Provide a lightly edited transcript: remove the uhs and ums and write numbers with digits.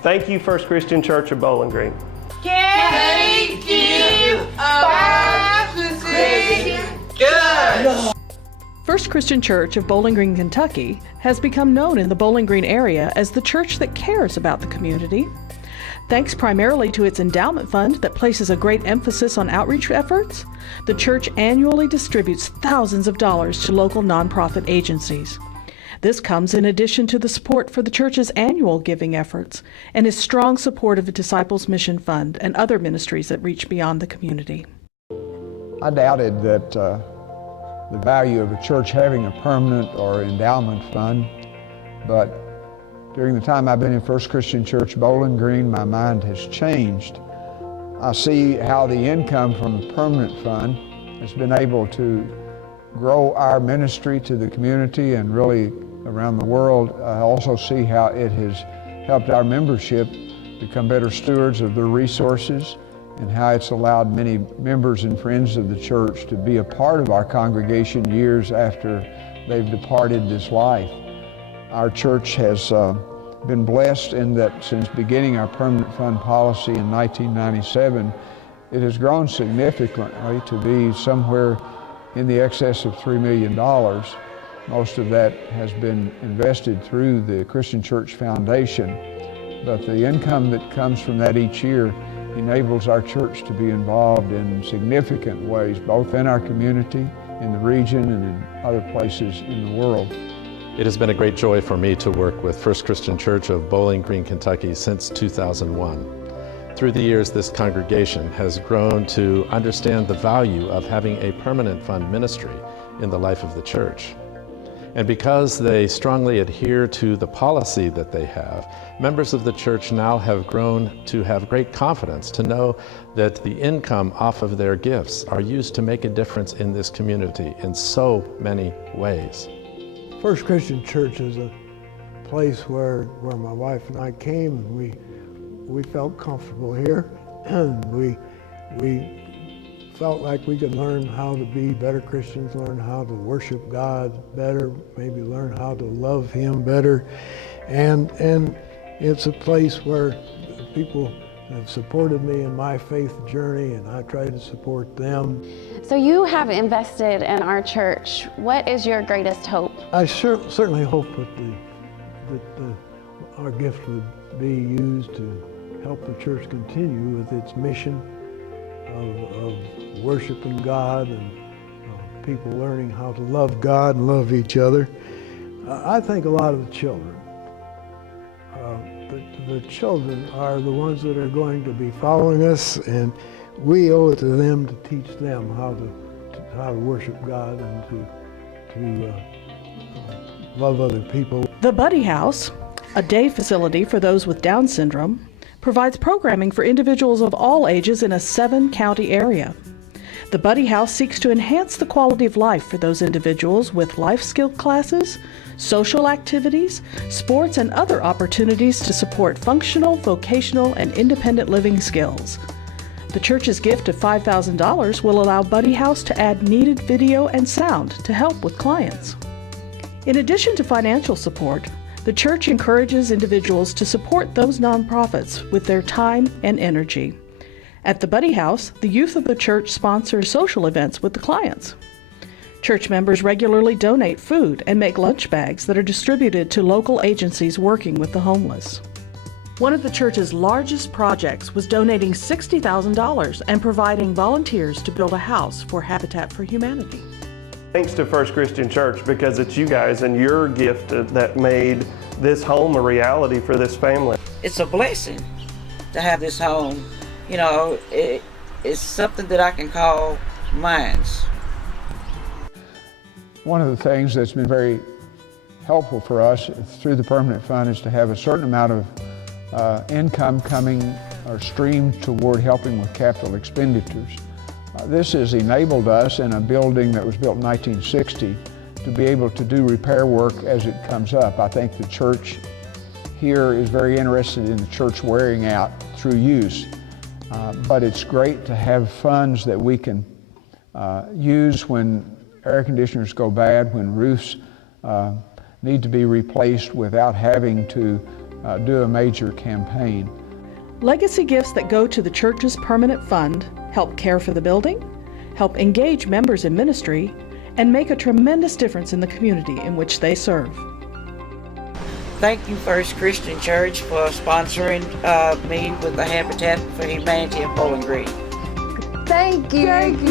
Thank you, First Christian Church of Bowling Green. Thank you, First Christian Church. First Christian Church of Bowling Green, Kentucky has become known in the Bowling Green area as the church that cares about the community. Thanks primarily to its endowment fund that places a great emphasis on outreach efforts, the church annually distributes thousands of dollars to local nonprofit agencies. This comes in addition to the support for the church's annual giving efforts and its strong support of the Disciples Mission Fund and other ministries that reach beyond the community. I doubted that the value of a church having a permanent or endowment fund, but during the time I've been in First Christian Church Bowling Green, my mind has changed. I see how the income from the permanent fund has been able to grow our ministry to the community and really around the world. I also see how it has helped our membership become better stewards of their resources and how it's allowed many members and friends of the church to be a part of our congregation years after they've departed this life. Our church has been blessed in that since beginning our permanent fund policy in 1997, it has grown significantly to be somewhere in the excess of $3 million. Most of that has been invested through the Christian Church Foundation, but the income that comes from that each year enables our church to be involved in significant ways, both in our community, in the region, and in other places in the world. It has been a great joy for me to work with First Christian Church of Bowling Green, Kentucky since 2001. Through the years, this congregation has grown to understand the value of having a permanent fund ministry in the life of the church. And because they strongly adhere to the policy that they have, members of the church now have grown to have great confidence to know that the income off of their gifts are used to make a difference in this community in so many ways. First Christian Church is a place where my wife and I came. We felt comfortable here, and we felt like we could learn how to be better Christians, learn how to worship God better, maybe learn how to love Him better. And it's a place where people have supported me in my faith journey, and I try to support them. So you have invested in our church. What is your greatest hope? I certainly hope that our gift would be used to help the church continue with its mission of worshiping God and people learning how to love God and love each other. I think a lot of the children. The children are the ones that are going to be following us, and we owe it to them to teach them how to worship God and to love other people. The Buddy House, a day facility for those with Down syndrome, provides programming for individuals of all ages in a 7-county area. The Buddy House seeks to enhance the quality of life for those individuals with life skill classes, social activities, sports, and other opportunities to support functional, vocational, and independent living skills. The church's gift of $5,000 will allow Buddy House to add needed video and sound to help with clients. In addition to financial support, the church encourages individuals to support those nonprofits with their time and energy. At the Buddy House, the youth of the church sponsors social events with the clients. Church members regularly donate food and make lunch bags that are distributed to local agencies working with the homeless. One of the church's largest projects was donating $60,000 and providing volunteers to build a house for Habitat for Humanity. Thanks to First Christian Church, because it's you guys and your gift that made this home a reality for this family. It's a blessing to have this home. You know, it's something that I can call mine. One of the things that's been very helpful for us through the permanent fund is to have a certain amount of income coming or streamed toward helping with capital expenditures. This has enabled us in a building that was built in 1960 to be able to do repair work as it comes up. I think the church here is very interested in the church wearing out through use. But it's great to have funds that we can use when air conditioners go bad, when roofs need to be replaced without having to do a major campaign. Legacy gifts that go to the church's permanent fund help care for the building, help engage members in ministry, and make a tremendous difference in the community in which they serve. Thank you, First Christian Church, for sponsoring me with the Habitat for Humanity of Bowling Green. Thank you, First